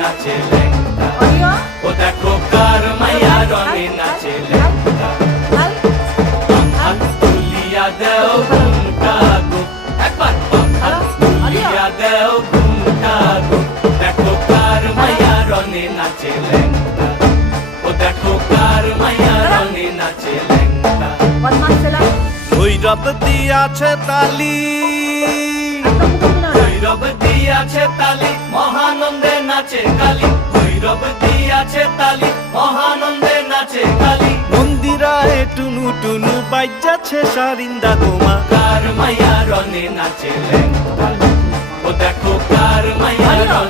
নাচে ল্যাংটা ও দেখো কার মাইয়া রনে নাচে ল্যাংটা হাত তুলিয়া দেও ঘুমটা গো একবার হাত তুলিয়া দেও ঘুমটা গো দেখো কার মাইয়া রনে নাচে ল্যাংটা ও দেখো কার মাইয়া রনে নাচে ল্যাংটা ভৈরব দিয়াছে তালি ভৈরব দিয়াছে তালি মহানন্দে নাচে কালী ভৈরব দিয়াছে তালি মহানন্দে নাচে কালী মন্দিরায় টুনু টুনু বাজ্যাছে সারিন্দা গোমা কার মাইয়া রনে নাচে ল্যাংটা ও দেখো কার মাইয়া রনে